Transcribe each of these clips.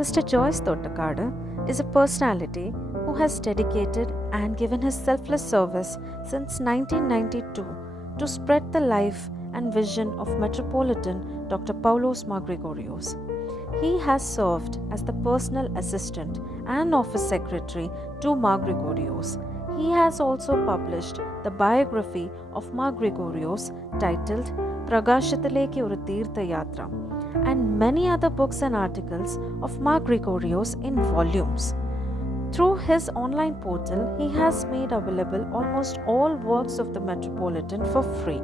Mr. Joyce Thottakadu is a personality who has dedicated and given his selfless service since 1992 to spread the life and vision of Metropolitan Dr. Paulos Margregorios. He has served as the personal assistant and office secretary to Margregorios. He has also published the biography of Margregorios titled Pragashathilekku Oru Teerthayatra and many other books and articles of Margregorios in volumes. Through his online portal, he has made available almost all works of the Metropolitan for free.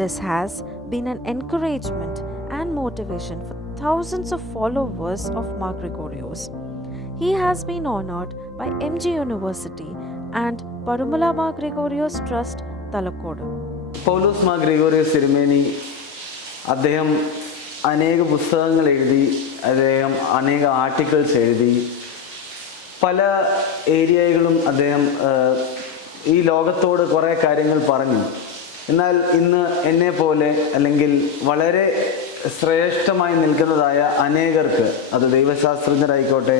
This has been an encouragement and motivation for thousands of followers of Margregorios. He has been honored by MG University and Parumala Margregorios Trust, Talakkodu. പൗലോസ് മാർ ഗ്രിഗോറിയോസ് തിരുമേനി അദ്ദേഹം അനേക പുസ്തകങ്ങൾ എഴുതി, അദ്ദേഹം അനേക articles എഴുതി, പല ഏരിയകളും അദ്ദേഹം ഈ ലോകത്തോട് കുറേ കാര്യങ്ങൾ പറഞ്ഞു. എന്നാൽ ഇന്ന് എന്നെ പോലെ അല്ലെങ്കിൽ വളരെ ശ്രേഷ്ഠമായി നിൽക്കുന്നതായ അനേകർക്ക്, അത് ദൈവശാസ്ത്രജ്ഞരായിക്കോട്ടെ,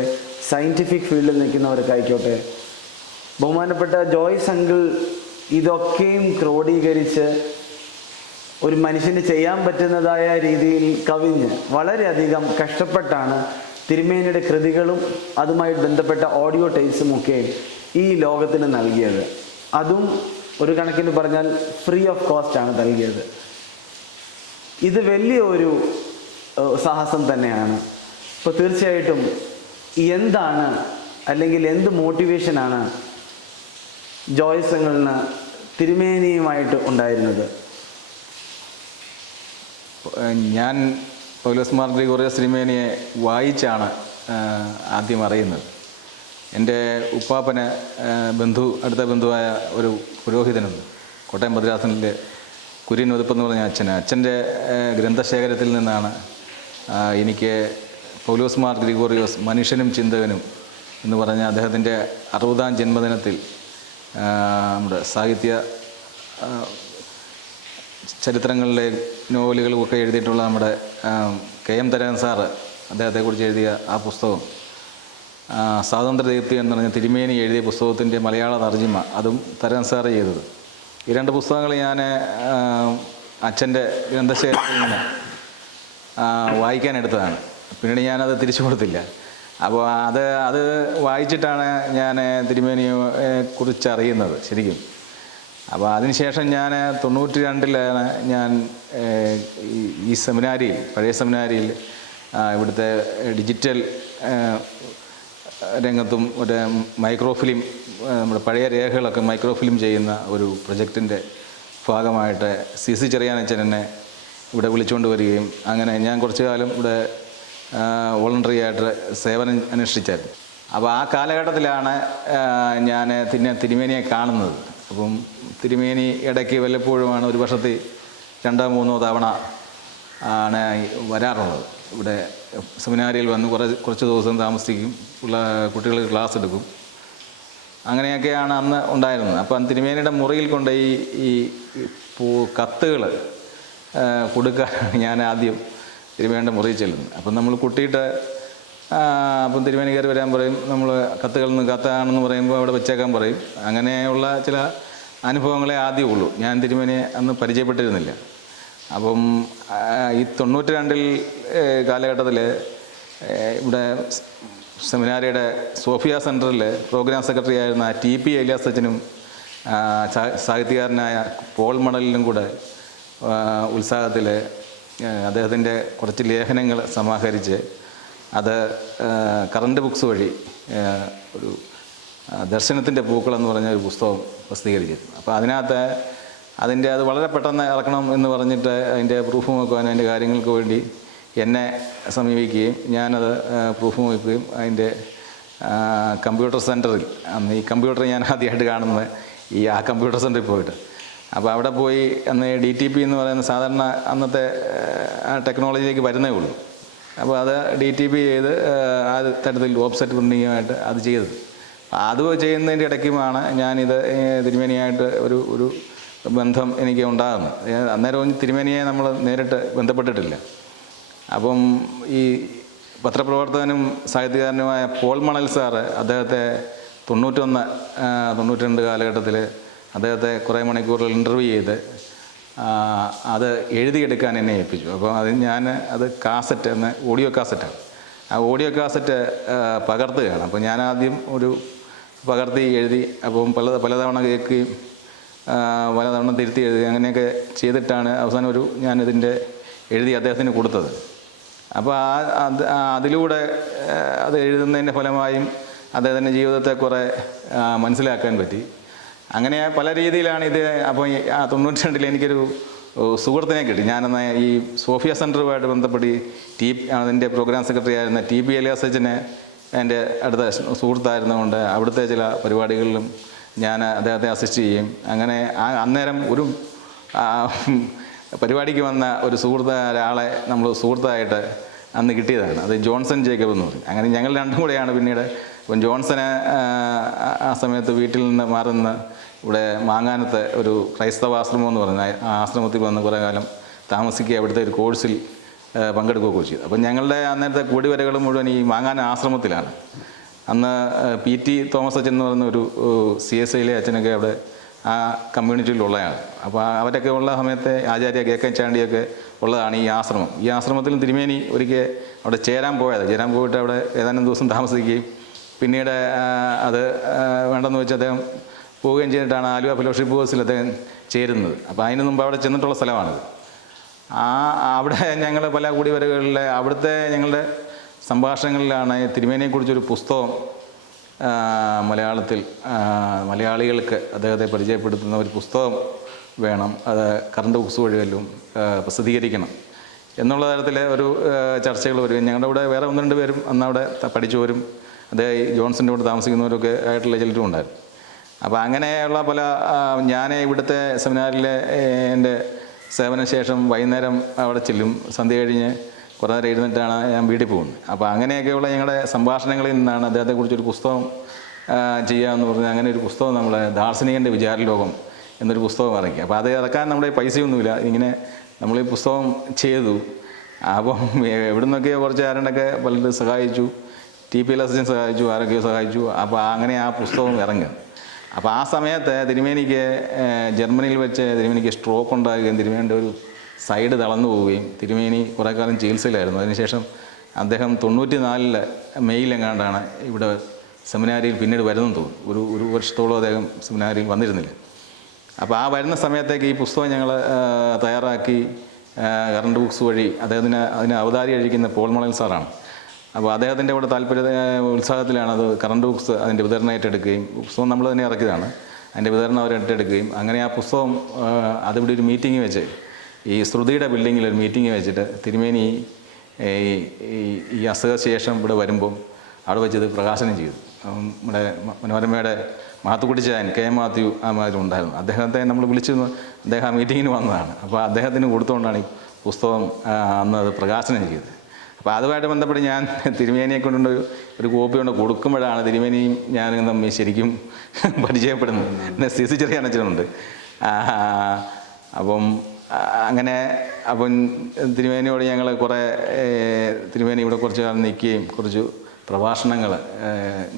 സയൻറ്റിഫിക് ഫീൽഡിൽ നിൽക്കുന്നവർക്കായിക്കോട്ടെ, ബഹുമാനപ്പെട്ട ജോയ്സ് അങ്കിൾ ഇതൊക്കെയും ക്രോഡീകരിച്ച് ഒരു മനുഷ്യന് ചെയ്യാൻ പറ്റുന്നതായ രീതിയിൽ കവിഞ്ഞ് വളരെയധികം കഷ്ടപ്പെട്ടാണ് തിരുമേനിയുടെ കൃതികളും അതുമായി ബന്ധപ്പെട്ട ഓഡിയോ ടേപ്സും ഒക്കെ ഈ ലോകത്തിന് നൽകിയത്. അതും ഒരു കണക്കിന് പറഞ്ഞാൽ ഫ്രീ ഓഫ് കോസ്റ്റ് ആണ് നൽകിയത്. ഇത് വലിയ ഒരു സാഹസം തന്നെയാണ്. അപ്പോൾ തീർച്ചയായിട്ടും എന്താണ് അല്ലെങ്കിൽ എന്ത് മോട്ടിവേഷനാണ് ജോയ്സ് അങ്കിളിന് തിരുമേനിയുമായിട്ട് ഉണ്ടായിരുന്നത്? ഞാൻ പൗലോസ് മാർ ഗ്രിഗോറിയോസ് തിരുമേനിയെ വായിച്ചാണ് ആദ്യം അറിയുന്നത്. എൻ്റെ ഉപ്പാപ്പന് അടുത്ത ബന്ധുവായ ഒരു പുരോഹിതനുണ്ട്, കോട്ടയം ഭദ്രാസനിലെ കുര്യൻ ഒതുപ്പെന്ന് പറഞ്ഞ അച്ഛൻ്റെ ഗ്രന്ഥശേഖരത്തിൽ നിന്നാണ് എനിക്ക് പൗലോസ് മാർ ഗ്രിഗോറിയോസ് മനുഷ്യനും ചിന്തകനും എന്ന് പറഞ്ഞ അദ്ദേഹത്തിൻ്റെ 60ാം ജന്മദിനത്തിൽ നമ്മുടെ സാഹിത്യ ചരിത്രങ്ങളിലെ നോവലുകളുമൊക്കെ എഴുതിയിട്ടുള്ള നമ്മുടെ KM തരകൻ സാറ് അദ്ദേഹത്തെക്കുറിച്ച് എഴുതിയ ആ പുസ്തകം, സ്വാതന്ത്ര്യദീപ്തി എന്ന് പറഞ്ഞ തിരുമേനി എഴുതിയ പുസ്തകത്തിൻ്റെ മലയാള തർജിമ, അതും തരകൻ സാറ് ചെയ്തത്. ഈ 2 പുസ്തകങ്ങൾ ഞാൻ അച്ഛൻ്റെ ഗ്രന്ഥശേഖരത്തിൽ നിന്ന് വായിക്കാനെടുത്തതാണ്. പിന്നീട് ഞാനത് തിരിച്ചു കൊടുത്തില്ല. അപ്പോൾ അത് വായിച്ചിട്ടാണ് ഞാൻ തിരുമേനിയെ കുറിച്ച് അറിയുന്നത് ശരിക്കും. അപ്പോൾ അതിനുശേഷം ഞാൻ 92-ലാണ് ഞാൻ ഈ സെമിനാരിയിൽ, പഴയ സെമിനാരിയിൽ ഇവിടുത്തെ ഡിജിറ്റൽ രംഗത്തും ഒരു മൈക്രോഫിലിം, നമ്മുടെ പഴയ രേഖകളൊക്കെ മൈക്രോഫിലിം ചെയ്യുന്ന ഒരു പ്രൊജക്റ്റിൻ്റെ ഭാഗമായിട്ട് CC ചെറിയാനച്ഛൻ എന്നെ ഇവിടെ വിളിച്ചുകൊണ്ട് വരികയും അങ്ങനെ ഞാൻ കുറച്ചു കാലം ഇവിടെ വോളണ്ടറി ആയിട്ട് സേവനം അനുഷ്ഠിച്ചായിരുന്നു. അപ്പോൾ ആ കാലഘട്ടത്തിലാണ് ഞാൻ തിരുമേനിയെ കാണുന്നത്. അപ്പം തിരുമേനി ഇടയ്ക്ക് വല്ലപ്പോഴുമാണ്, ഒരു വർഷത്തിൽ 2-3 തവണ ആണ് വരാറുള്ളത്. ഇവിടെ സെമിനാരിയിൽ വന്ന് കുറച്ച് ദിവസം താമസിക്കും, കുട്ടികൾക്ക് ക്ലാസ് എടുക്കും. അങ്ങനെയൊക്കെയാണ് അന്ന് ഉണ്ടായിരുന്നത്. അപ്പം തിരുമേനിയുടെ മുറിയിൽ കൊണ്ട് ഈ കത്തുകൾ കൊടുക്കാൻ ഞാൻ ആദ്യം തിരുമേനിയുടെ മുറിയിൽ ചെല്ലുന്നു. അപ്പം നമ്മൾ കുട്ടിയിട്ട് അപ്പം തിരുമേനി കയറി വരാൻ പറയും. നമ്മൾ കത്താണെന്ന് പറയുമ്പോൾ അവിടെ വെച്ചേക്കാൻ പറയും. അങ്ങനെയുള്ള ചില അനുഭവങ്ങളെ ആദ്യമേ ഉള്ളൂ. ഞാൻ തിരുമേനിയെ അന്ന് പരിചയപ്പെട്ടിരുന്നില്ല. അപ്പം ഈ 92-ൽ കാലഘട്ടത്തിൽ ഇവിടെ സെമിനാരിയുടെ സോഫിയ സെൻറ്ററിൽ പ്രോഗ്രാം സെക്രട്ടറി ആയിരുന്ന TP എലിയാസ് അച്ഛനും സാഹിത്യകാരനായ പോൾ മണലിനും കൂടെ ഉത്സാഹത്തിൽ അദ്ദേഹത്തിൻ്റെ കുറച്ച് ലേഖനങ്ങൾ സമാഹരിച്ച് അത് കറണ്ട് ബുക്സ് വഴി ഒരു ദർശനത്തിൻ്റെ പൂക്കളെന്ന് പറഞ്ഞ ഒരു പുസ്തകം പ്രസിദ്ധീകരിച്ചിരുന്നു. അപ്പോൾ അതിനകത്ത് അത് വളരെ പെട്ടെന്ന് ഇറക്കണം എന്ന് പറഞ്ഞിട്ട് അതിൻ്റെ പ്രൂഫ് നോക്കുവാനും അതിൻ്റെ കാര്യങ്ങൾക്ക് വേണ്ടി എന്നെ സമീപിക്കുകയും ഞാനത് പ്രൂഫ് നോക്കുകയും അതിൻ്റെ കമ്പ്യൂട്ടർ സെൻറ്ററിൽ, അന്ന് ഈ കമ്പ്യൂട്ടർ ഞാൻ ആദ്യമായിട്ട് കാണുന്നത് ആ കമ്പ്യൂട്ടർ സെൻറ്ററിൽ പോയിട്ട്, അപ്പോൾ അവിടെ പോയി അന്ന് DTP എന്ന് പറയുന്ന സാധാരണ അന്നത്തെ ടെക്നോളജിയിലേക്ക് വരുന്നേ ഉള്ളൂ. അപ്പോൾ അത് DTP ചെയ്ത് ആ തരത്തിൽ ഓഫ്സെറ്റ് പ്രിൻറ്റിങ്ങുമായിട്ട് അത് ചെയ്തത്. അത് ചെയ്യുന്നതിൻ്റെ ഇടയ്ക്കുമാണ് ഞാനിത് തിരുമേനിയായിട്ട് ഒരു ബന്ധം എനിക്ക് ഉണ്ടാകുന്നത്. അന്നേരം തിരുമേനിയെ നമ്മൾ നേരിട്ട് ബന്ധപ്പെട്ടിട്ടില്ല. അപ്പം ഈ പത്രപ്രവർത്തകനും സാഹിത്യകാരനുമായ പോൾ മണൽ സാറ് അദ്ദേഹത്തെ 92 കാലഘട്ടത്തിൽ അദ്ദേഹത്തെ കുറേ മണിക്കൂറുകൾ ഇൻ്റർവ്യൂ ചെയ്ത് അത് എഴുതിയെടുക്കാൻ എന്നെ ഏൽപ്പിച്ചു. അപ്പോൾ അത് കാസറ്റ് എന്ന ഓഡിയോ കാസറ്റാണ്. ആ ഓഡിയോ കാസറ്റ് പകർത്തുകയാണ്. അപ്പോൾ ഞാൻ ആദ്യം ഒരു പകർത്തി എഴുതി, അപ്പം പലതവണ കേൾക്കുകയും പലതവണ തിരുത്തി എഴുതുക അങ്ങനെയൊക്കെ ചെയ്തിട്ടാണ് അവസാനം ഞാനിതിൻ്റെ എഴുതി അദ്ദേഹത്തിന് കൊടുത്തത്. അപ്പോൾ അതിലൂടെ അത് എഴുതുന്നതിൻ്റെ ഫലമായും അദ്ദേഹത്തിൻ്റെ ജീവിതത്തെ കുറേ മനസ്സിലാക്കാൻ പറ്റി. അങ്ങനെ പല രീതിയിലാണ് ഇത്. അപ്പോൾ 92 എനിക്കൊരു സുഹൃത്തിനെ കിട്ടി. ഞാനെന്ന ഈ സോഫിയ സെൻറ്ററുമായിട്ട് ബന്ധപ്പെട്ട് അതിൻ്റെ പ്രോഗ്രാം സെക്രട്ടറി ആയിരുന്ന TP എലിയാസച്ചനെ എൻ്റെ അടുത്ത സുഹൃത്തായിരുന്നതുകൊണ്ട് അവിടുത്തെ ചില പരിപാടികളിലും ഞാൻ അദ്ദേഹത്തെ അസിസ്റ്റ് ചെയ്യും. അങ്ങനെ അന്നേരം ഒരു പരിപാടിക്ക് വന്ന ഒരു ഒരാളെ നമ്മൾ സുഹൃത്തായിട്ട് അന്ന് കിട്ടിയതാണ്. അത് ജോൺസൺ ജേക്കബ് എന്ന് പറയും. അങ്ങനെ ഞങ്ങൾ രണ്ടും കൂടെയാണ് പിന്നീട്. അപ്പം ജോൺസന് ആ സമയത്ത് വീട്ടിൽ നിന്ന് മാറുന്ന ഇവിടെ മാങ്ങാനത്തെ ഒരു ക്രൈസ്തവാശ്രമം എന്ന് പറയുന്ന ആ ആശ്രമത്തിൽ വന്ന് കുറേ കാലം താമസിക്കുക, അവിടുത്തെ ഒരു കോഴ്സിൽ പങ്കെടുക്കുകയൊക്കെ ചെയ്തു. അപ്പം ഞങ്ങളുടെ അന്നേരത്തെ കൂടിവരകൾ മുഴുവൻ ഈ മാങ്ങാന ആശ്രമത്തിലാണ്. അന്ന് PT തോമസ് അച്ഛൻ എന്ന് പറയുന്ന ഒരു CSIയിലെ അച്ഛനൊക്കെ അവിടെ ആ കമ്മ്യൂണിറ്റിയിലുള്ളതാണ്. അപ്പോൾ അവരൊക്കെ ഉള്ള സമയത്തെ ആചാര്യ KK ചാണ്ടിയൊക്കെ ഉള്ളതാണ് ഈ ആശ്രമം. ഈ ആശ്രമത്തിൽ തിരുമേനി ഒരിക്കൽ അവിടെ ചേരാൻ പോയിട്ട് അവിടെ ഏതാനും ദിവസം താമസിക്കുകയും പിന്നീട് അത് വേണ്ടെന്ന് വെച്ച് അദ്ദേഹം പോവുകയും ചെയ്തിട്ടാണ് ആലുവ ഫെലോഷിപ്പ് കോഴ്സിൽ അദ്ദേഹം ചേരുന്നത്. അപ്പോൾ അതിന് മുമ്പ് അവിടെ ചെന്നിട്ടുള്ള സ്ഥലമാണിത്. അവിടെ ഞങ്ങൾ പല കൂടിവരകളിലെ അവിടുത്തെ ഞങ്ങളുടെ സംഭാഷണങ്ങളിലാണ് തിരുമേനിയെക്കുറിച്ചൊരു പുസ്തകം മലയാളികൾക്ക് അദ്ദേഹത്തെ പരിചയപ്പെടുത്തുന്ന ഒരു പുസ്തകം വേണം, അത് കറണ്ട് ബുക്സ് വഴി വല്ലതും പ്രസിദ്ധീകരിക്കണം എന്നുള്ള തരത്തിൽ ഒരു ചർച്ചകൾ വരും. ഞങ്ങളുടെ ഇവിടെ വേറെ 1-2 പേരും അന്നവിടെ പഠിച്ചവരും അദ്ദേഹം ജോൺസൻ്റെ കൂടെ താമസിക്കുന്നവരൊക്കെ ആയിട്ടുള്ള ചിലരും ഉണ്ടായിരുന്നു. അപ്പോൾ അങ്ങനെയുള്ള ഞാൻ ഇവിടുത്തെ സെമിനാറിലെ എൻ്റെ സേവനശേഷം വൈകുന്നേരം അവിടെ ചെല്ലും. സന്ധ്യ കഴിഞ്ഞ് കുറേ നേരം ഇരുന്നിട്ടാണ് ഞാൻ വീട്ടിൽ പോകുന്നത്. അപ്പോൾ അങ്ങനെയൊക്കെയുള്ള ഞങ്ങളുടെ സംഭാഷണങ്ങളിൽ നിന്നാണ് അദ്ദേഹത്തെക്കുറിച്ചൊരു പുസ്തകം ചെയ്യാമെന്ന് പറഞ്ഞാൽ അങ്ങനെ ഒരു പുസ്തകം നമ്മളെ ദാർശനികൻ്റെ വിചാരലോകം എന്നൊരു പുസ്തകം ഇറക്കി. അപ്പോൾ അത് ഇറക്കാൻ നമ്മുടെ പൈസയൊന്നുമില്ല. ഇങ്ങനെ നമ്മൾ ഈ പുസ്തകം ചെയ്തു. അപ്പം എവിടെ നിന്നൊക്കെയോ കുറച്ച് ആരണ്ടൊക്കെ പലരും സഹായിച്ചു. TP എലിയാസച്ചൻ സഹായിച്ചു, ആരൊക്കെയോ സഹായിച്ചു. അപ്പോൾ അങ്ങനെ ആ പുസ്തകം ഇറങ്ങി. അപ്പോൾ ആ സമയത്ത് തിരുമേനിക്ക് ജർമ്മനിയിൽ വെച്ച് തിരുമേനിക്ക് സ്ട്രോക്ക് ഉണ്ടാകുകയും തിരുമേനിയുടെ ഒരു സൈഡ് തളർന്നു പോവുകയും തിരുമേനി കുറേ കാലം ചികിത്സയിലായിരുന്നു. അതിനുശേഷം അദ്ദേഹം 94 മെയ്യിലെങ്ങാണ്ടാണ് ഇവിടെ സെമിനാരിയിൽ പിന്നീട് വരുന്നെന്ന് തോന്നുന്നു. ഒരു വർഷത്തോളം അദ്ദേഹം സെമിനാരിയിൽ വന്നിരുന്നില്ല. അപ്പോൾ ആ വരുന്ന സമയത്തേക്ക് ഈ പുസ്തകം ഞങ്ങൾ തയ്യാറാക്കി കറണ്ട് ബുക്സ് വഴി അതിന് അവതാരി കഴിക്കുന്ന പോൾ മണൽ സാറാണ്. അപ്പോൾ അദ്ദേഹത്തിൻ്റെ കൂടെ ഉത്സാഹത്തിലാണ് അത് കറണ്ട് ബുക്സ് അതിൻ്റെ വിതരണം ഏറ്റെടുക്കുകയും പുസ്തകം നമ്മൾ തന്നെ ഇറക്കിയതാണ്. അതിൻ്റെ വിതരണം അവർ ഏറ്റെടുക്കുകയും അങ്ങനെ ആ പുസ്തകം അതിവിടെ ഒരു മീറ്റിംഗ് വെച്ച് ഈ ശ്രുതിയുടെ ബിൽഡിങ്ങിൽ ഒരു മീറ്റിംഗ് വെച്ചിട്ട് തിരുമേനി ഈ അസുഖശേഷം ഇവിടെ വരുമ്പം അവിടെ വെച്ചത് പ്രകാശനം ചെയ്തു. നമ്മുടെ മനോരമയുടെ മാത്തുക്കുട്ടിച്ചായൻ KM മാത്യു ആ മാതിരി ഉണ്ടായിരുന്നു. അദ്ദേഹത്തെ നമ്മൾ വിളിച്ചു, അദ്ദേഹം ആ മീറ്റിങ്ങിന് വന്നതാണ്. അപ്പോൾ അദ്ദേഹത്തിന് കൊടുത്തുകൊണ്ടാണ് ഈ പുസ്തകം അന്ന് അത് പ്രകാശനം ചെയ്തത്. അപ്പോൾ അതുമായിട്ട് ബന്ധപ്പെട്ട് ഞാൻ തിരുമേനിയെ കൊണ്ടുകൊണ്ട് ഒരു കോപ്പി കൊണ്ട് കൊടുക്കുമ്പോഴാണ് തിരുമേനിയും ഞാനും തമ്മിൽ ശരിക്കും പരിചയപ്പെടുന്നത്. പിന്നെ CC ചെറിയാനച്ഛനുണ്ട്. അപ്പം തിരുമേനിയോട് ഞങ്ങൾ തിരുമേനി ഇവിടെ കുറച്ച് കാലം നിൽക്കുകയും കുറച്ച് പ്രഭാഷണങ്ങൾ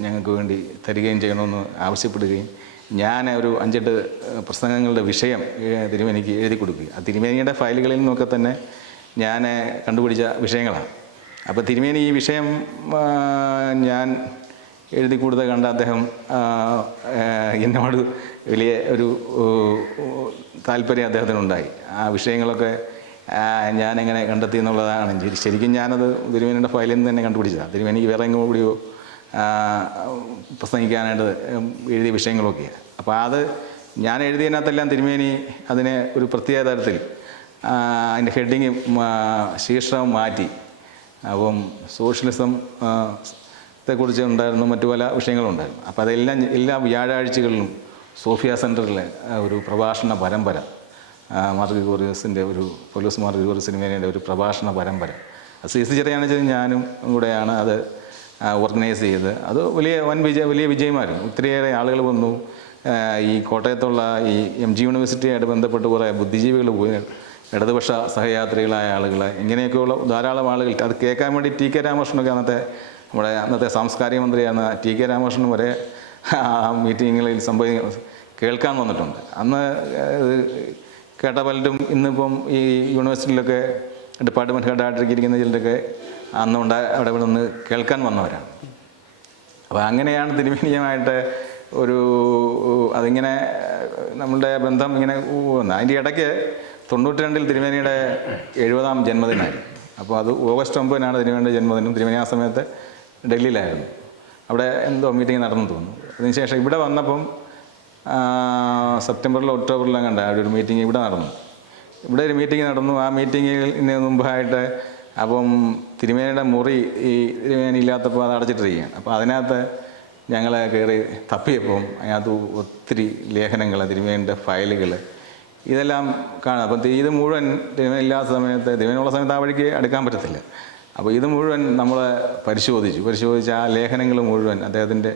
ഞങ്ങൾക്ക് വേണ്ടി തരികയും ചെയ്യണമെന്ന് ആവശ്യപ്പെടുകയും ഞാൻ ഒരു 5-8 പ്രസംഗങ്ങളുടെ വിഷയം തിരുമേനിക്ക് എഴുതി കൊടുക്കുകയും ആ തിരുമേനിയുടെ ഫയലുകളിൽ നിന്നൊക്കെ തന്നെ ഞാൻ കണ്ടുപിടിച്ച വിഷയങ്ങളാണ്. അപ്പോൾ തിരുമേനി ഈ വിഷയം ഞാൻ എഴുതി കൂടുതൽ കണ്ട അദ്ദേഹം എന്നോട് വലിയ ഒരു താല്പര്യം അദ്ദേഹത്തിനുണ്ടായി. ആ വിഷയങ്ങളൊക്കെ ഞാനെങ്ങനെ കണ്ടെത്തി എന്നുള്ളതാണ് ശരിക്കും ഞാനത് തിരുമേനിയുടെ ഫയലിൽ നിന്ന് തന്നെ കണ്ടുപിടിച്ചതാണ്. തിരുമേനിക്ക് വേറെ എങ്ങും കൂടിയോ പ്രസംഗിക്കാനായിട്ട് എഴുതിയ വിഷയങ്ങളൊക്കെയാണ്. അപ്പോൾ അത് ഞാൻ എഴുതിയതിനകത്തെല്ലാം തിരുമേനി അതിനെ ഒരു പ്രത്യേക തരത്തിൽ അതിൻ്റെ ഹെഡിങ് ശീർഷകം മാറ്റി. അപ്പം സോഷ്യലിസം ത്തെക്കുറിച്ച് ഉണ്ടായിരുന്നു, മറ്റു പല വിഷയങ്ങളുണ്ടായിരുന്നു. അപ്പോൾ അതെല്ലാം എല്ലാ വ്യാഴാഴ്ചകളിലും സോഫിയ സെൻറ്ററിലെ ഒരു പ്രഭാഷണ പരമ്പര മാർ ഗ്രിഗോറിയസിൻ്റെ പൗലോസ് മാർ ഗ്രിഗോറിയസ് തിരുമേനിയുടെ ഒരു പ്രഭാഷണ പരമ്പര CC ചെറിയാനച്ഛൻ ഞാനും കൂടെയാണ് അത് ഓർഗനൈസ് ചെയ്ത്. അത് വലിയ വിജയമായിരുന്നു. ഒത്തിരിയേറെ ആളുകൾ വന്നു. ഈ കോട്ടയത്തുള്ള ഈ MG യൂണിവേഴ്സിറ്റിയായിട്ട് ബന്ധപ്പെട്ട് കുറേ ബുദ്ധിജീവികൾ പോയി ഇടതുപക്ഷ സഹയാത്രികളായ ആളുകളെ ഇങ്ങനെയൊക്കെയുള്ള ധാരാളം ആളുകൾ അത് കേൾക്കാൻ വേണ്ടി ടി കെ രാമകൃഷ്ണനൊക്കെ അന്നത്തെ സാംസ്കാരിക മന്ത്രിയായിരുന്ന ടി കെ രാമകൃഷ്ണൻ വരെ ആ മീറ്റിങ്ങുകളിൽ കേൾക്കാൻ വന്നിട്ടുണ്ട്. അന്ന് ഇത് കേട്ട പലരും ഇന്നിപ്പം ഈ യൂണിവേഴ്സിറ്റിയിലൊക്കെ ഡിപ്പാർട്ട്മെൻറ്റ് ഹെഡായിട്ടിരിക്കുന്ന ചിലരൊക്കെ അവിടെ നിന്ന് കേൾക്കാൻ വന്നവരാണ്. അപ്പോൾ അങ്ങനെയാണ് തിരുമേനിയുമായിട്ട് അതിങ്ങനെ നമ്മളുടെ ബന്ധം ഇങ്ങനെ വന്നത്. അതിൻ്റെ ഇടയ്ക്ക് 92 തിരുമേനിയുടെ 70ാം ജന്മദിനമായിരുന്നു. അപ്പോൾ അത് ഓഗസ്റ്റ് 9 തിരുമേനിയുടെ ജന്മദിനം. തിരുമേനി ആ സമയത്ത് ഡൽഹിയിലായിരുന്നു. അവിടെ എന്തോ മീറ്റിംഗ് നടന്നു തോന്നുന്നു. അതിനുശേഷം ഇവിടെ വന്നപ്പം സെപ്റ്റംബറിലോ ഒക്ടോബറിലോ കണ്ട ഒരു മീറ്റിംഗ് ഇവിടെ നടന്നു. ഇവിടെ ഒരു മീറ്റിംഗ് നടന്നു. ആ മീറ്റിങ്ങിന് മുമ്പായിട്ട് അപ്പം തിരുമേനിയുടെ മുറി ഈ തിരുമേനി ഇല്ലാത്തപ്പോൾ അത് അടച്ചിട്ടിരിക്കുകയാണ്. അപ്പോൾ അതിനകത്ത് ഞങ്ങൾ കയറി തപ്പിയപ്പം അതിനകത്ത് ഒത്തിരി ലേഖനങ്ങൾ, തിരുമേനിയുടെ ഫയലുകൾ ഇതെല്ലാം കാണാം. അപ്പം ഇത് മുഴുവൻ തിരുമേനി ഇല്ലാത്ത സമയത്ത്, തിരുമേനിയുള്ള സമയത്ത് ആ വഴിക്ക് അടുക്കാൻ പറ്റത്തില്ല. അപ്പോൾ ഇത് മുഴുവൻ നമ്മൾ പരിശോധിച്ച് ആ ലേഖനങ്ങൾ മുഴുവൻ അദ്ദേഹത്തിൻ്റെ,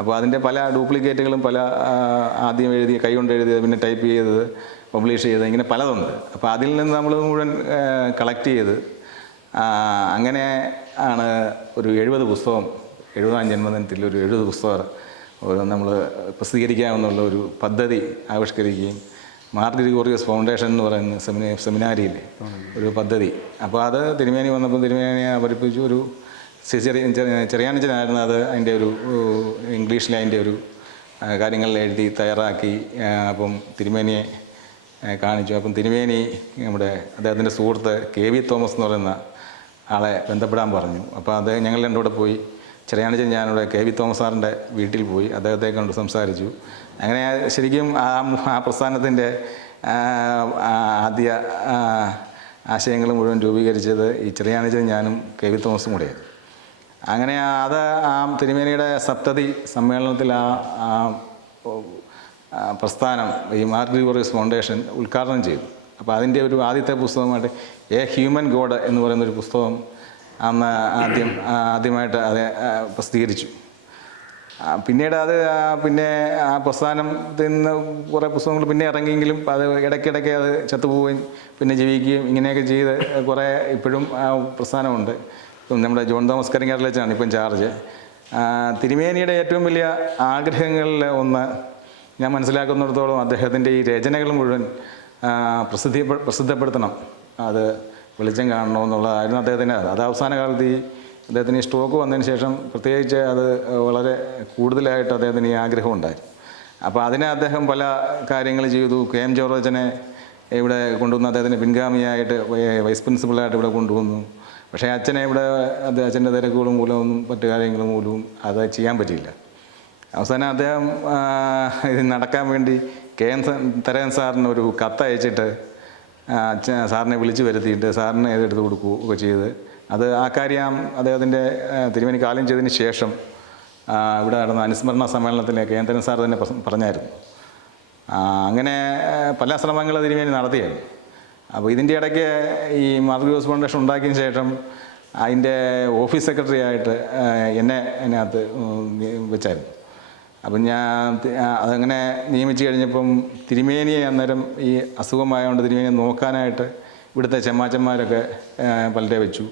അപ്പോൾ അതിൻ്റെ പല ഡ്യൂപ്ലിക്കേറ്റുകളും പല ആദ്യം എഴുതിയ കൈകൊണ്ട് എഴുതിയത്, പിന്നെ ടൈപ്പ് ചെയ്തത്, പബ്ലിഷ് ചെയ്തത്, ഇങ്ങനെ പലതുണ്ട്. അപ്പോൾ അതിൽ നിന്ന് നമ്മൾ മുഴുവൻ കളക്ട് ചെയ്ത് അങ്ങനെ ആണ് ഒരു 70 പുസ്തകം, 70ാം ജന്മദിനത്തിൽ ഒരു 70 പുസ്തകം നമ്മൾ പ്രസിദ്ധീകരിക്കാമെന്നുള്ള ഒരു പദ്ധതി ആവിഷ്കരിക്കുകയും മാർ ഗ്രിഗോറിയസ് ഫൗണ്ടേഷൻ എന്ന് പറയുന്ന സെമിനാരിയിലെ ഒരു പദ്ധതി. അപ്പോൾ അത് തിരുമേനി വന്നപ്പോൾ തിരുമേനിയെ അവതരിപ്പിച്ചു. ഒരു ചെറിയാനച്ചനായിരുന്നു അത് അതിൻ്റെ ഒരു ഇംഗ്ലീഷിൽ അതിൻ്റെ ഒരു കാര്യങ്ങളിൽ എഴുതി തയ്യാറാക്കി. അപ്പം തിരുമേനിയെ കാണിച്ചു. അപ്പം തിരുമേനി അദ്ദേഹത്തിൻ്റെ സുഹൃത്ത് KV തോമസ് എന്ന് പറയുന്ന ആളെ ബന്ധപ്പെടാൻ പറഞ്ഞു. അപ്പോൾ അത് ഞങ്ങൾ രണ്ടുകൂടെ പോയി. ചെറിയാനച്ചൻ ഞാനിവിടെ KV തോമസ് സാറിൻ്റെ വീട്ടിൽ പോയി അദ്ദേഹത്തെ കണ്ട് സംസാരിച്ചു. അങ്ങനെ ശരിക്കും ആ പ്രസ്ഥാനത്തിൻ്റെ ആദ്യ ആശയങ്ങൾ മുഴുവൻ രൂപീകരിച്ചത് ഈ ചെറിയാനച്ചൻ ഞാനും KV തോമസും കൂടെയായിരുന്നു. അങ്ങനെ അത് ആ തിരുമേനിയുടെ സപ്തതി സമ്മേളനത്തിൽ ആ പ്രസ്ഥാനം ഈ മാർ ഗ്രിഗോറിയസ് ഫൗണ്ടേഷൻ ഉദ്ഘാടനം ചെയ്തു. അപ്പോൾ അതിൻ്റെ ഒരു ആദ്യത്തെ പുസ്തകമായിട്ട് എ ഹ്യൂമൻ ഗോഡ് എന്ന് പറയുന്നൊരു പുസ്തകം അന്ന് ആദ്യമായിട്ട് അത് പ്രസിദ്ധീകരിച്ചു. പിന്നീട് അത് ആ പ്രസ്ഥാനത്തിൽ നിന്ന് കുറേ പുസ്തകങ്ങൾ പിന്നെ ഇറങ്ങിയെങ്കിലും അത് ഇടയ്ക്കിടയ്ക്ക് അത് ചത്തുപോവുകയും പിന്നെ ജീവിക്കുകയും ഇങ്ങനെയൊക്കെ ചെയ്ത് കുറേ ഇപ്പോഴും ആ പ്രസ്ഥാനമുണ്ട്. ഇപ്പം നമ്മുടെ ജോൺ തോമസ് കരിങ്ങാട്ടിലച്ചാണ് ഇപ്പം ചാർജ്. തിരുമേനിയുടെ ഏറ്റവും വലിയ ആഗ്രഹങ്ങളിൽ ഒന്ന് ഞാൻ മനസ്സിലാക്കുന്നിടത്തോളം അദ്ദേഹത്തിൻ്റെ ഈ രചനകൾ മുഴുവൻ പ്രസിദ്ധപ്പെടുത്തണം, അത് വെളിച്ചം കാണണമെന്നുള്ളതായിരുന്നു അദ്ദേഹത്തിന്. അത് അവസാന കാലത്ത് അദ്ദേഹത്തിന് ഈ സ്ട്രോക്ക് വന്നതിന് ശേഷം പ്രത്യേകിച്ച് അത് വളരെ കൂടുതലായിട്ട് അദ്ദേഹത്തിന് ഈ ആഗ്രഹം ഉണ്ടായിരുന്നു. അപ്പോൾ അതിനെ അദ്ദേഹം പല കാര്യങ്ങൾ ചെയ്തു. KM ജോർജ് അച്ഛനെ ഇവിടെ കൊണ്ടുവന്ന് അദ്ദേഹത്തിന് പിൻഗാമിയായിട്ട് വൈസ് പ്രിൻസിപ്പളായിട്ട് ഇവിടെ കൊണ്ടുവന്നു. പക്ഷേ അച്ഛനെ ഇവിടെ അച്ഛൻ്റെ തിരക്കുകളും മൂലമൊന്നും മറ്റു കാര്യങ്ങൾ മൂലവും അത് ചെയ്യാൻ പറ്റിയില്ല. അവസാനം അദ്ദേഹം ഇത് നടക്കാൻ വേണ്ടി KN തരകൻ സാറിന് ഒരു കത്തയച്ചിട്ട് സാറിനെ വിളിച്ചു വരുത്തിയിട്ട് സാറിന് ഇതെടുത്ത് കൊടുക്കുകയൊക്കെ ചെയ്ത് അത് ആ കാര്യം അദ്ദേഹത്തിൻ്റെ തിരുമേനി കാലം ചെയ്തതിന് ശേഷം ഇവിടെ നടന്ന അനുസ്മരണ സമ്മേളനത്തിൽ KN തരകൻ സാർ തന്നെ പറഞ്ഞായിരുന്നു. അങ്ങനെ പല ശ്രമങ്ങൾ തിരുമേനി നടത്തിയായിരുന്നു. അപ്പോൾ ഇതിൻ്റെ ഇടയ്ക്ക് ഈ മാർ ഗ്രിഗോറിയസ് ഫൗണ്ടേഷൻ ഉണ്ടാക്കിയതിന് ശേഷം അതിൻ്റെ ഓഫീസ് സെക്രട്ടറി ആയിട്ട് എന്നെ അതിനകത്ത് വെച്ചായിരുന്നു. അപ്പം ഞാൻ അതങ്ങനെ നിയമിച്ച് കഴിഞ്ഞപ്പം തിരുമേനിയെ അന്നേരം ഈ അസുഖമായതുകൊണ്ട് തിരുമേനിയെ നോക്കാനായിട്ട് ഇവിടുത്തെ ചെമ്മാച്ചന്മാരൊക്കെ പലരെ വെച്ചു,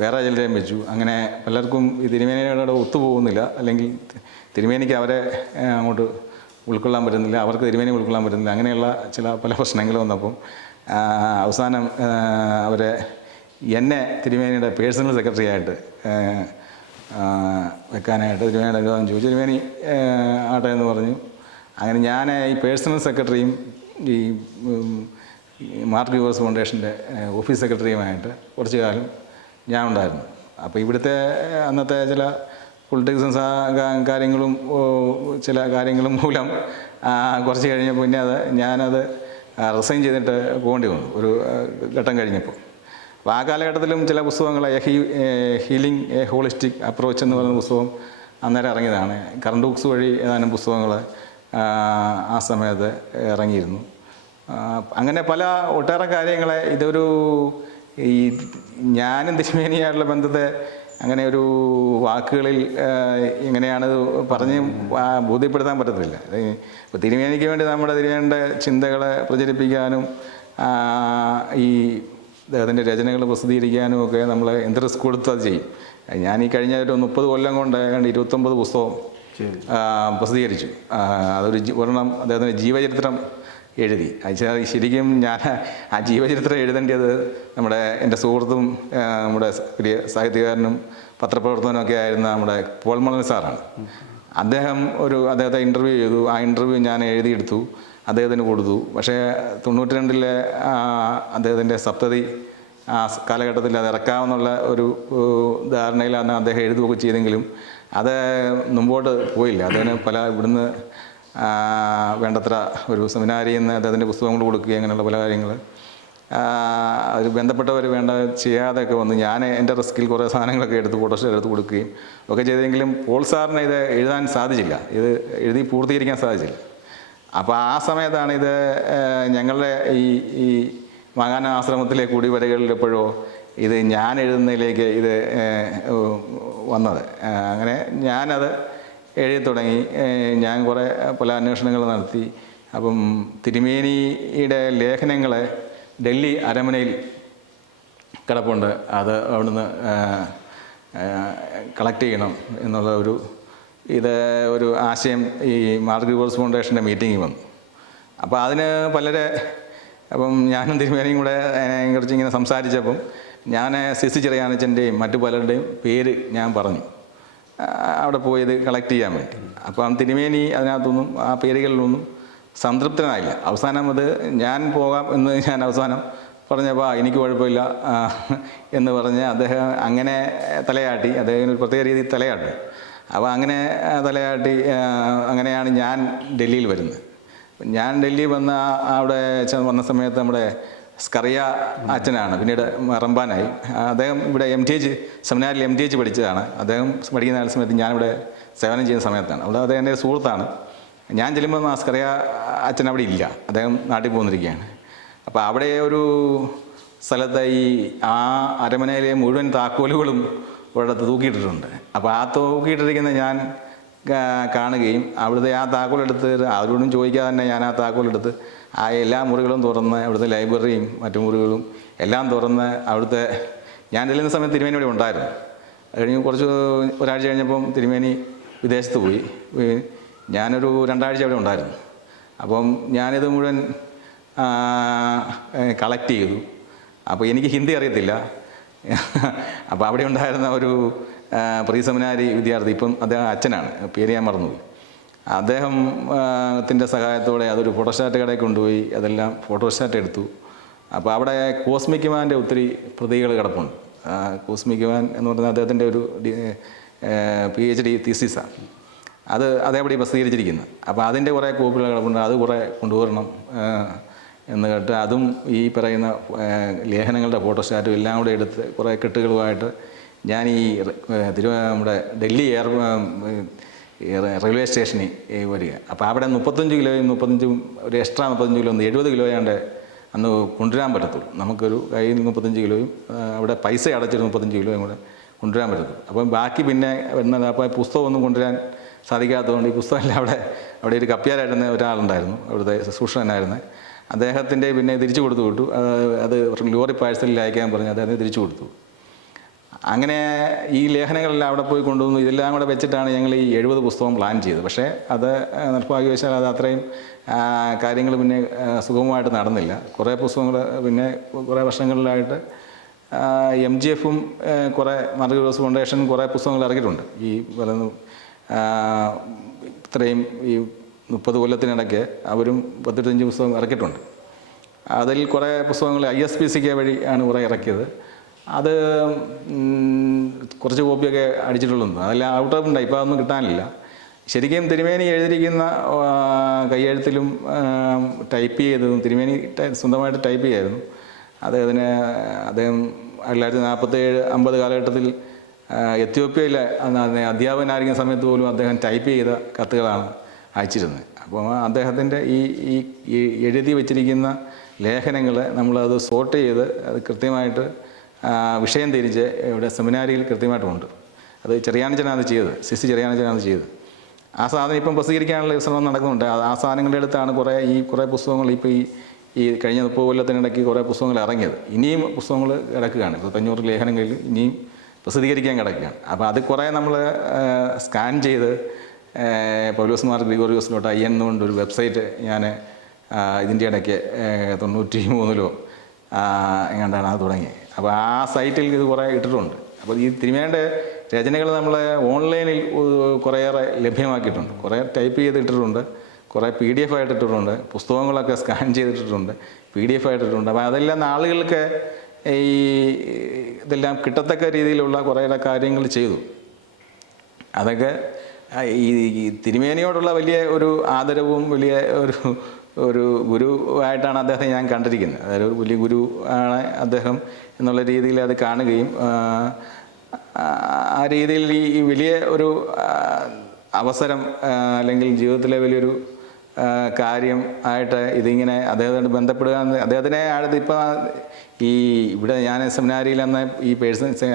വേറെ ചിലരെയും വെച്ചു. അങ്ങനെ പലർക്കും ഈ തിരുമേനിയോട് ഒത്തുപോകുന്നില്ല, അല്ലെങ്കിൽ തിരുമേനിക്ക് അവരെ അങ്ങോട്ട് ഉൾക്കൊള്ളാൻ പറ്റുന്നില്ല, അവർക്ക് തിരുമേനി ഉൾക്കൊള്ളാൻ പറ്റുന്നില്ല. അങ്ങനെയുള്ള പല പ്രശ്നങ്ങൾ വന്നപ്പം അവസാനം അവരെ എന്നെ തിരുമേനിയുടെ പേഴ്സണൽ സെക്രട്ടറി ആയിട്ട് വെക്കാനായിട്ട് തിരുമേനിയുടെ അനുവാദം ചോദിച്ചു. തിരുമേനി ആട്ടെ എന്ന് പറഞ്ഞു. അങ്ങനെ ഞാൻ ഈ പേഴ്സണൽ സെക്രട്ടറിയും ഈ മാർ ഗ്രിഗോറിയസ് ഫൗണ്ടേഷൻ്റെ ഓഫീസ് സെക്രട്ടറിയുമായിട്ട് കുറച്ച് കാലം ഞാൻ ഉണ്ടായിരുന്നു. അപ്പോൾ ഇവിടുത്തെ അന്നത്തെ ചില പൊളിറ്റിക്സും കാര്യങ്ങളും ചില കാര്യങ്ങളും മൂലം കുറച്ച് കഴിഞ്ഞപ്പോൾ പിന്നെ ഞാനത് റിസൈൻ ചെയ്തിട്ട് പോകേണ്ടി വന്നു ഒരു ഘട്ടം കഴിഞ്ഞപ്പോൾ. അപ്പോൾ ആ കാലഘട്ടത്തിലും ചില പുസ്തകങ്ങൾ ഹീലിംഗ് എ ഹോളിസ്റ്റിക് അപ്രോച്ച് എന്ന് പറയുന്ന പുസ്തകം അന്നേരം ഇറങ്ങിയതാണ്. കറണ്ട് ബുക്സ് വഴി ഏതാനും പുസ്തകങ്ങൾ ആ സമയത്ത് ഇറങ്ങിയിരുന്നു. അങ്ങനെ ഒട്ടേറെ കാര്യങ്ങളെ ഈ ഞാനും തിരുമേനിയായിട്ടുള്ള ബന്ധത്തെ അങ്ങനെ ഒരു വാക്കുകളിൽ എങ്ങനെയാണ് പറഞ്ഞ് ബോധ്യപ്പെടുത്താൻ പറ്റത്തില്ല. ഇപ്പോൾ തിരുമേനിക്ക് വേണ്ടി നമ്മുടെ തിരുമേനിയുടെ ചിന്തകളെ പ്രചരിപ്പിക്കാനും ഈ അദ്ദേഹത്തിൻ്റെ രചനകൾ പ്രസിദ്ധീകരിക്കാനും ഒക്കെ നമ്മൾ എന്ത് റിസ്ക് കൊടുത്ത് അത് ചെയ്യും. ഞാൻ ഈ കഴിഞ്ഞ ഒരു 30 കൊല്ലം കൊണ്ട് 29 പുസ്തകം പ്രസിദ്ധീകരിച്ചു. അതൊരു ഒരെണ്ണം അദ്ദേഹത്തിൻ്റെ ജീവചരിത്രം എഴുതി. ശരിക്കും ഞാൻ ആ ജീവചരിത്രം എഴുതേണ്ടത് എൻ്റെ സുഹൃത്തും നമ്മുടെ പ്രിയ സാഹിത്യകാരനും പത്രപ്രവർത്തകനും ഒക്കെ ആയിരുന്ന നമ്മുടെ പോൾ മണൽ സാറാണ്. അദ്ദേഹത്തെ ഇൻ്റർവ്യൂ ചെയ്തു. ആ ഇൻ്റർവ്യൂ ഞാൻ എഴുതിയെടുത്തു, അദ്ദേഹത്തിന് കൊടുത്തു. പക്ഷേ 92 അദ്ദേഹത്തിൻ്റെ സപ്തതി ആ കാലഘട്ടത്തിൽ അത് ഇറക്കാമെന്നുള്ള ഒരു ധാരണയിലാണ് അദ്ദേഹം എഴുതുകയൊക്കെ ചെയ്തെങ്കിലും അത് മുമ്പോട്ട് പോയില്ല. അദ്ദേഹത്തിന് ഇവിടുന്ന് വേണ്ടത്ര ഒരു സെമിനാരിയിൽ നിന്ന് അദ്ദേഹത്തിൻ്റെ പുസ്തകങ്ങൾ കൊടുക്കുകയും അങ്ങനെയുള്ള പല കാര്യങ്ങൾ അതിൽ ബന്ധപ്പെട്ടവർ ചെയ്യാതെയൊക്കെ വന്നു. ഞാൻ എൻ്റെ റിസ്കിൽ കുറേ സാധനങ്ങളൊക്കെ എടുത്ത് ഫോട്ടോസ്റ്റാറ്റ് എടുത്ത് കൊടുക്കുകയും ഒക്കെ ചെയ്തെങ്കിലും പോൾ സാറിന് ഇത് എഴുതാൻ സാധിച്ചില്ല, ഇത് എഴുതി പൂർത്തീകരിക്കാൻ സാധിച്ചില്ല. അപ്പോൾ ആ സമയത്താണ് ഇത് ഞങ്ങളുടെ ഈ മകാന ആശ്രമത്തിലെ കുടിവരകളിൽ എപ്പോഴോ ഇത് ഞാൻ എഴുതുന്നതിലേക്ക് ഇത് വന്നത്. അങ്ങനെ ഞാനത് എഴുതി തുടങ്ങി. ഞാൻ കുറേ പല അന്വേഷണങ്ങൾ നടത്തി. അപ്പം തിരുമേനിയുടെ ലേഖനങ്ങൾ ഡൽഹി അരമനയിൽ കിടപ്പുണ്ട്. അത് അവിടുന്ന് കളക്ട് ചെയ്യണം എന്നുള്ള ഒരു ആശയം ഈ മാർ ഗ്രിഗോറിയസ് ഫൗണ്ടേഷൻ്റെ മീറ്റിങ്ങിൽ വന്നു. അപ്പോൾ അതിന് അപ്പം ഞാനും തിരുമേനിയും കൂടെ അതിനെക്കുറിച്ച് ഇങ്ങനെ സംസാരിച്ചപ്പം ഞാൻ സിസി ചെറിയാനച്ചൻ്റെയും മറ്റു പലരുടെയും പേര് ഞാൻ പറഞ്ഞു അവിടെ പോയത് കളക്ട് ചെയ്യാൻ വേണ്ടി. അപ്പം തിരുമേനി അതിനകത്തൊന്നും ആ പേരുകളിലൊന്നും സംതൃപ്തനായില്ല. അവസാനം അത് ഞാൻ പോകാം എന്ന് ഞാൻ അവസാനം പറഞ്ഞപ്പോൾ എനിക്ക് കുഴപ്പമില്ല എന്ന് പറഞ്ഞ് അദ്ദേഹം അങ്ങനെ തലയാട്ടി. അദ്ദേഹം ഒരു പ്രത്യേക രീതിയിൽ തലയാട്ടി. അപ്പോൾ അങ്ങനെ തലയാട്ടി അങ്ങനെയാണ് ഞാൻ ഡൽഹിയിൽ വരുന്നത്. ഞാൻ ഡൽഹി അവിടെ വന്ന സമയത്ത് നമ്മുടെ സ്കറിയ അച്ഛനാണ് പിന്നീട് റംബാനായി. അദ്ദേഹം ഇവിടെ MTH സെമിനാരിൽ MTH പഠിച്ചതാണ്. അദ്ദേഹം പഠിക്കുന്ന സമയത്ത് ഞാനിവിടെ സേവനം ചെയ്യുന്ന സമയത്താണ്. അവിടെ അദ്ദേഹം എൻ്റെ സുഹൃത്താണ്. ഞാൻ ചെല്ലുമ്പോൾ ആ സ്കറിയ അച്ഛൻ അവിടെ ഇല്ല, അദ്ദേഹം നാട്ടിൽ പോന്നിരിക്കുകയാണ്. അപ്പോൾ അവിടെ ഒരു സ്ഥലത്ത് ആ അരമനയിലെ മുഴുവൻ താക്കോലുകളും ഒരിടത്ത് തൂക്കിയിട്ടിട്ടുണ്ട്. അപ്പോൾ ആ തൂക്കിയിട്ടിരിക്കുന്ന ഞാൻ കാണുകയും അവിടുത്തെ ആ താക്കോലെടുത്ത് അവരോടും ചോദിക്കാതെ തന്നെ ഞാൻ ആ താക്കോലെടുത്ത് ആ എല്ലാ മുറികളും തുറന്ന് അവിടുത്തെ ലൈബ്രറിയും മറ്റു മുറികളും എല്ലാം തുറന്ന് അവിടുത്തെ ഞാൻ ചെല്ലുന്ന സമയത്ത് തിരുമേനി ഇവിടെ ഉണ്ടായിരുന്നു. അത് കഴിഞ്ഞ് ഒരാഴ്ച കഴിഞ്ഞപ്പം തിരുമേനി വിദേശത്ത് പോയി. ഞാനൊരു 2 ആഴ്ച അവിടെ ഉണ്ടായിരുന്നു. അപ്പം ഞാനിത് മുഴുവൻ കളക്ട് ചെയ്തു. അപ്പോൾ എനിക്ക് ഹിന്ദി അറിയത്തില്ല. അപ്പോൾ അവിടെ ഉണ്ടായിരുന്ന ഒരു പ്രീ സെമിനാരി വിദ്യാർത്ഥി, ഇപ്പം അദ്ദേഹം അച്ഛനാണ്, പേര് ഞാൻ മറന്നുപോയി, അദ്ദേഹത്തിൻ്റെ സഹായത്തോടെ അതൊരു ഫോട്ടോസ്റ്റാറ്റ് കടയിൽ കൊണ്ടുപോയി അതെല്ലാം ഫോട്ടോസ്റ്റാറ്റ് എടുത്തു. അപ്പോൾ അവിടെ കോസ്മിക് മാൻ്റെ ഒത്തിരി പ്രതികൾ കിടപ്പുണ്ട്. കോസ്മിക് മാൻ എന്ന് പറഞ്ഞാൽ അദ്ദേഹത്തിൻ്റെ ഒരു PhD തീസിസാണ്. അതേപടി പ്രസിദ്ധീകരിച്ചിരിക്കുന്നത്. അപ്പോൾ അതിൻ്റെ കുറേ കോപ്പികൾ കിടപ്പുണ്ട്. അത് കുറേ കൊണ്ടുവരണം എന്ന് കേട്ട് അതും ഈ പറയുന്ന ലേഖനങ്ങളുടെ ഫോട്ടോസ്റ്റാറ്റും എല്ലാം കൂടെ എടുത്ത് കുറേ കെട്ടുകളുമായിട്ട് ഞാൻ നമ്മുടെ ഡൽഹി റെയിൽവേ സ്റ്റേഷനിൽ വരിക. അപ്പോൾ അവിടെ 35 കിലോയും ഒരു എക്സ്ട്രാ 35 കിലോ 70 കിലോയാണ്ട് അന്ന് കൊണ്ടുവരാൻ പറ്റത്തുള്ളൂ. നമുക്കൊരു കയ്യിൽ 35 കിലോയും അവിടെ പൈസ അടച്ചൊരു 35 കിലോയും കൂടെ കൊണ്ടുവരാൻ പറ്റത്തുള്ളൂ. അപ്പം ബാക്കി പിന്നെ വരുന്നത് അപ്പോൾ പുസ്തകമൊന്നും കൊണ്ടുവരാൻ സാധിക്കാത്തതുകൊണ്ട് ഈ പുസ്തകമെല്ലാം അവിടെ ഒരു കപ്പ്യാരായിരുന്ന ഒരാളുണ്ടായിരുന്നു, അവിടുത്തെ ശുശ്രൂഷകനായിരുന്നു. അദ്ദേഹത്തിൻ്റെ പിന്നെ തിരിച്ചു കൊടുത്തു വിട്ടു. അത് ലോറി പാഴ്സലിൽ അയക്കാൻ പറഞ്ഞ് അദ്ദേഹത്തിന് തിരിച്ചു കൊടുത്തു. അങ്ങനെ ഈ ലേഖനങ്ങളെല്ലാം അവിടെ പോയി കൊണ്ടുവന്നു. ഇതെല്ലാം കൂടെ വെച്ചിട്ടാണ് ഞങ്ങൾ ഈ 70 പുസ്തകം പ്ലാൻ ചെയ്തത്. പക്ഷേ അത് നിർഭാഗ്യവശാൽ അത് അത്രയും കാര്യങ്ങൾ പിന്നെ സുഗമമായിട്ട് നടന്നില്ല. കുറേ പുസ്തകങ്ങൾ പിന്നെ കുറേ വർഷങ്ങളിലായിട്ട് MGFും കുറേ മാർ ഗ്രിഗോറിയസ് ഫൗണ്ടേഷനും കുറേ പുസ്തകങ്ങൾ ഇറക്കിയിട്ടുണ്ട്. ഈ പറയുന്ന ഇത്രയും ഈ 30 കൊല്ലത്തിനിടയ്ക്ക് അവരും 35 പുസ്തകം ഇറക്കിയിട്ടുണ്ട്. അതിൽ കുറേ പുസ്തകങ്ങൾ ISPCK വഴി ആണ് കുറേ ഇറക്കിയത്. അത് കുറച്ച് കോപ്പിയൊക്കെ അടിച്ചിട്ടുള്ളൂ. അതെല്ലാം ഔട്ട് ഓഫ് ഉണ്ടായി, ഇപ്പോൾ അതൊന്നും കിട്ടാനില്ല. ശരിക്കും തിരുമേനി എഴുതിയിരിക്കുന്ന കയ്യെഴുത്തിലും ടൈപ്പ് ചെയ്തതും തിരുമേനി സ്വന്തമായിട്ട് ടൈപ്പ് ചെയ്യായിരുന്നു. അദ്ദേഹം 1947-50 കാലഘട്ടത്തിൽ എത്യോപ്യയിലെ അധ്യാപകനായിരിക്കുന്ന സമയത്ത് പോലും അദ്ദേഹം ടൈപ്പ് ചെയ്ത കത്തുകളാണ് അയച്ചിരുന്നത്. അപ്പോൾ അദ്ദേഹത്തിൻ്റെ ഈ എഴുതി വച്ചിരിക്കുന്ന ലേഖനങ്ങൾ നമ്മളത് സോർട്ട് ചെയ്ത് അത് കൃത്യമായിട്ട് വിഷയം തിരിച്ച് ഇവിടെ സെമിനാരിയിൽ കൃത്യമായിട്ടുമുണ്ട്. അത് ചെറിയാനച്ചനാണ് ചെയ്തത്, സിസി ചെറിയാനച്ചനാണ് ചെയ്തത്. ആ സാധനം ഇപ്പം പ്രസിദ്ധീകരിക്കാനുള്ള ശ്രമം നടക്കുന്നുണ്ട്. ആ സാധനങ്ങളുടെ അടുത്താണ് കുറേ പുസ്തകങ്ങൾ ഇപ്പോൾ ഈ ഈ കഴിഞ്ഞ 30 കൊല്ലത്തിനിടയ്ക്ക് കുറേ പുസ്തകങ്ങൾ ഇറങ്ങിയത്. ഇനിയും പുസ്തകങ്ങൾ കിടക്കുകയാണ്. 2500 ലേഖനങ്ങളിൽ ഇനിയും പ്രസിദ്ധീകരിക്കാൻ കിടക്കുകയാണ്. അപ്പോൾ അത് കുറേ നമ്മൾ സ്കാൻ ചെയ്ത് പൗലോസ് മാർ ഗ്രിഗോറിയോസ്.in എന്നുകൊണ്ടൊരു വെബ്സൈറ്റ് ഞാൻ ഇതിൻ്റെ ഇടയ്ക്ക് 93-ലോ എങ്ങാണ്ടാണ് അത് തുടങ്ങിയത്. അപ്പോൾ ആ സൈറ്റിൽ ഇത് കുറേ ഇട്ടിട്ടുണ്ട്. അപ്പോൾ ഈ തിരുമേനിയുടെ രചനകൾ നമ്മൾ ഓൺലൈനിൽ കുറേയേറെ ലഭ്യമാക്കിയിട്ടുണ്ട്. കുറേ ടൈപ്പ് ചെയ്തിട്ടിട്ടുണ്ട്, കുറേ PDF ആയിട്ടിട്ടുണ്ട്, പുസ്തകങ്ങളൊക്കെ സ്കാൻ ചെയ്തിട്ടിട്ടുണ്ട്, PDF ആയിട്ടിട്ടുണ്ട്. അപ്പോൾ അതെല്ലാം ആളുകൾക്ക് ഈ ഇതെല്ലാം കിട്ടത്തക്ക രീതിയിലുള്ള കുറേയേറെ കാര്യങ്ങൾ ചെയ്തു. അതൊക്കെ ഈ തിരുമേനിയോടുള്ള വലിയ ഒരു ആദരവും വലിയ ഒരു ഗുരുവായിട്ടാണ് അദ്ദേഹത്തെ ഞാൻ കണ്ടിരിക്കുന്നത്. അതായത് ഒരു വലിയ ഗുരു ആണ് അദ്ദേഹം എന്നുള്ള രീതിയിൽ അത് കാണുകയും ആ രീതിയിൽ ഈ വലിയ ഒരു അവസരം അല്ലെങ്കിൽ ജീവിതത്തിലെ വലിയൊരു കാര്യം ആയിട്ട് ഇതിങ്ങനെ അദ്ദേഹത്തോട് ബന്ധപ്പെടുക, അദ്ദേഹത്തിനെ ഇപ്പം ഇവിടെ ഞാൻ സെമിനാരിയിൽ അന്ന് ഈ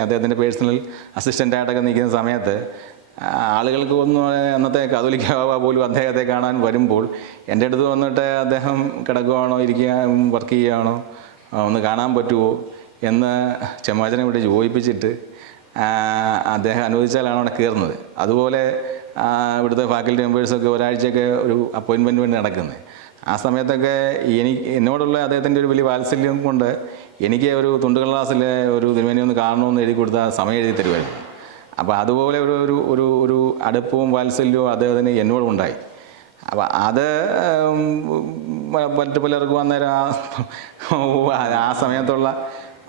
അദ്ദേഹത്തിൻ്റെ പേഴ്സണൽ അസിസ്റ്റൻ്റായിട്ടൊക്കെ നിൽക്കുന്ന സമയത്ത് ആളുകൾക്ക് ഒന്നും അന്നത്തെ കാതോലിക്ക ബാബ പോലും അദ്ദേഹത്തെ കാണാൻ വരുമ്പോൾ എൻ്റെ അടുത്ത് വന്നിട്ട് അദ്ദേഹം കിടക്കുകയാണോ വർക്ക് ചെയ്യുകയാണോ ഒന്ന് കാണാൻ പറ്റുമോ എന്ന് ചെമ്മാച്ചനെ ഇവിടെ ചോദിപ്പിച്ചിട്ട് അദ്ദേഹം അനുവദിച്ചാലാണ് അവിടെ കയറുന്നത്. അതുപോലെ ഇവിടുത്തെ ഫാക്കൽറ്റി മെമ്പേഴ്സൊക്കെ ഒരാഴ്ചയൊക്കെ ഒരു അപ്പോയിൻമെൻറ്റ് വേണ്ടി നടക്കുന്നത്. ആ സമയത്തൊക്കെ എന്നോടുള്ള അദ്ദേഹത്തിൻ്റെ ഒരു വലിയ വാത്സല്യം കൊണ്ട് എനിക്ക് ഒരു തുണ്ടുകടലാസിലെ ഒരു തിരുമേനി ഒന്ന് കാണണമെന്ന് എഴുതി കൊടുത്താൽ സമയം എഴുതി തരുമായിരുന്നു. അപ്പോൾ അതുപോലെ ഒരു അടുപ്പവും വാത്സല്യവും അദ്ദേഹത്തിന് എന്നോടും ഉണ്ടായി. അപ്പോൾ അത് മറ്റു പലർക്കും അന്നേരം ആ സമയത്തുള്ള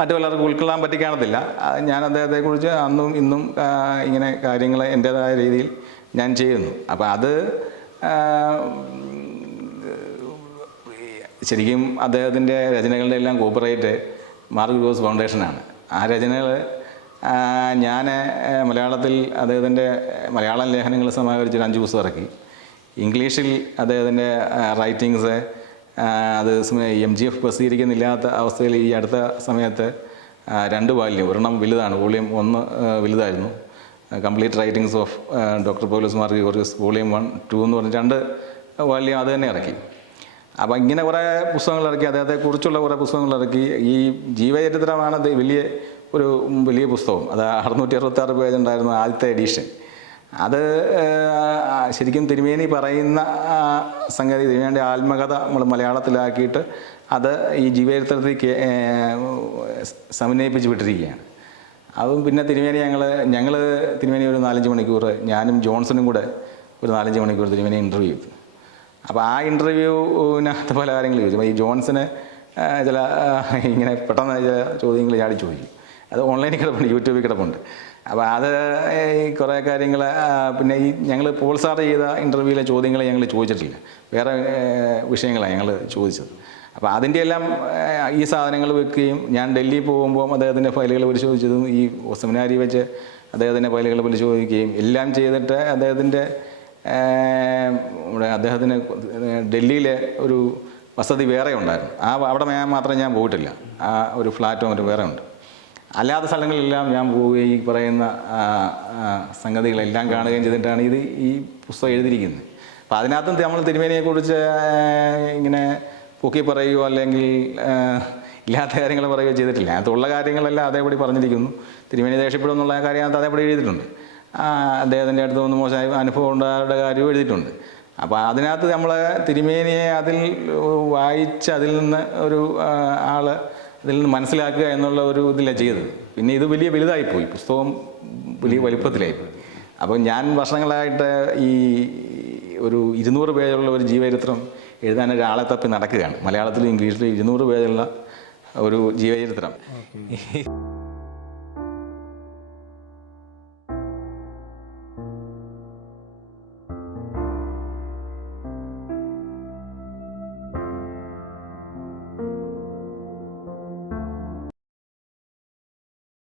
മറ്റു പലർക്കും ഉൾക്കൊള്ളാൻ പറ്റി കാണത്തില്ല. ഞാൻ അദ്ദേഹത്തെക്കുറിച്ച് അന്നും ഇന്നും ഇങ്ങനെ കാര്യങ്ങൾ എൻ്റേതായ രീതിയിൽ ഞാൻ ചെയ്യുന്നു. അപ്പോൾ അത് ശരിക്കും അദ്ദേഹത്തിൻ്റെ രചനകളുടെ എല്ലാം കോപ്പറേറ്റ് മാർ ഗ്രിഗോറിയോസ് ഫൗണ്ടേഷനാണ്. ആ രചനകൾ ഞാൻ മലയാളത്തിൽ അദ്ദേഹത്തിൻ്റെ മലയാളം ലേഖനങ്ങൾ സമാഹരിച്ചൊരു 5 പുസ്തകം ഇറക്കി. ഇംഗ്ലീഷിൽ അദ്ദേഹത്തിൻ്റെ റൈറ്റിങ്സ് അത് MGF പ്രസിദ്ധീകരിക്കുന്നില്ലാത്ത അവസ്ഥയിൽ ഈ അടുത്ത സമയത്ത് 2 വാല്യം, ഒരെണ്ണം വലുതാണ്, വോളിയം 1 വലുതായിരുന്നു, complete writings of doctor Paulose Mar Gregorios volume 1, 2 എന്ന് പറഞ്ഞ് 2 വാല്യം അത് തന്നെ ഇറക്കി. അപ്പോൾ ഇങ്ങനെ കുറേ പുസ്തകങ്ങൾ ഇറക്കി, അദ്ദേഹത്തെക്കുറിച്ചുള്ള കുറേ പുസ്തകങ്ങൾ ഇറക്കി. ഈ ജീവചരിത്രമാണ് വലിയ പുസ്തകം. അത് 666 പേജ് ഉണ്ടായിരുന്നു ആദ്യത്തെ എഡിഷൻ. അത് ശരിക്കും തിരുമേനി പറയുന്ന സംഗതി, തിരുമേനിയുടെ ആത്മകഥ നമ്മൾ മലയാളത്തിലാക്കിയിട്ട് അത് ഈ ജീവചരിത്രത്തിൽ സമന്വയിപ്പിച്ച് വിട്ടിരിക്കുകയാണ്. അതും പിന്നെ തിരുമേനി ഞങ്ങൾ തിരുമേനി ഒരു 4-5 മണിക്കൂർ, ഞാനും ജോൺസണും കൂടെ ഒരു 4-5 മണിക്കൂർ തിരുമേനി ഇൻ്റർവ്യൂ ചെയ്തു. അപ്പോൾ ആ ഇൻ്റർവ്യൂവിനകത്ത് പല കാര്യങ്ങൾ ചോദിച്ചു. ഈ ജോൺസന് ചില ഇങ്ങനെ പെട്ടെന്ന് ചില ചോദ്യങ്ങൾ ചാടി ചോദിക്കും. അത് ഓൺലൈനിൽ കിടപ്പുണ്ട്, യൂട്യൂബിൽ കിടപ്പുണ്ട്. അപ്പോൾ അത് കുറേ കാര്യങ്ങൾ പിന്നെ ഈ ഞങ്ങൾ പോൾ സാർ ചെയ്ത ഇൻ്റർവ്യൂവിലെ ചോദ്യങ്ങൾ ഞങ്ങൾ ചോദിച്ചിട്ടില്ല, വേറെ വിഷയങ്ങളാണ് ഞങ്ങൾ ചോദിച്ചത്. അപ്പോൾ അതിൻ്റെ എല്ലാം ഈ സാധനങ്ങൾ വെക്കുകയും ഞാൻ ഡൽഹി പോകുമ്പോൾ അദ്ദേഹത്തിൻ്റെ ഫയലുകൾ പരിശോധിച്ചതും ഈ സെമിനാരി വെച്ച് അദ്ദേഹത്തിൻ്റെ ഫയലുകൾ പരിശോധിക്കുകയും എല്ലാം ചെയ്തിട്ട് അദ്ദേഹത്തിന് ഡൽഹിയിലെ ഒരു വസതി വേറെ ഉണ്ടായിരുന്നു. അവിടെ മാത്രമേ ഞാൻ പോയിട്ടില്ല. ആ ഒരു ഫ്ലാറ്റും ഒരു വേറെ ഉണ്ട്. അല്ലാത്ത സ്ഥലങ്ങളിലെല്ലാം ഞാൻ പോവുകയും ഈ പറയുന്ന സംഗതികളെല്ലാം കാണുകയും ചെയ്തിട്ടാണ് ഈ പുസ്തകം എഴുതിയിരിക്കുന്നത്. അപ്പോൾ അതിനകത്തും നമ്മൾ തിരുമേനിയെക്കുറിച്ച് ഇങ്ങനെ പൊക്കി പറയുകയോ അല്ലെങ്കിൽ ഇല്ലാത്ത കാര്യങ്ങൾ പറയുകയോ ചെയ്തിട്ടില്ല. അതിനകത്തുള്ള കാര്യങ്ങളെല്ലാം അതേപടി പറഞ്ഞിരിക്കുന്നു. തിരുമേനി ദേഷ്യപ്പെടുമെന്നുള്ള കാര്യത്തിനകത്ത് അതേപടി എഴുതിയിട്ടുണ്ട്. അദ്ദേഹത്തിൻ്റെ അടുത്ത് ഒന്ന് മോശമായ അനുഭവം ഉണ്ടായ കാര്യവും എഴുതിയിട്ടുണ്ട്. അപ്പോൾ അതിനകത്ത് നമ്മൾ തിരുമേനിയെ അതിൽ വായിച്ച് അതിൽ നിന്ന് അതിൽ നിന്ന് മനസ്സിലാക്കുക എന്നുള്ള ഒരു ഇതിലാണ് ചെയ്തത്. പിന്നെ ഇത് വലുതായിപ്പോയി, പുസ്തകം വലിയ വലിപ്പത്തിലായിപ്പോയി. അപ്പോൾ ഞാൻ വർഷങ്ങളായിട്ട് ഈ ഒരു 200 പേജുള്ള ഒരു ജീവചരിത്രം എഴുതാൻ ഒരാളെ തപ്പി നടക്കുകയാണ്. മലയാളത്തിലും ഇംഗ്ലീഷിലും 200 പേജുള്ള ഒരു ജീവചരിത്രം.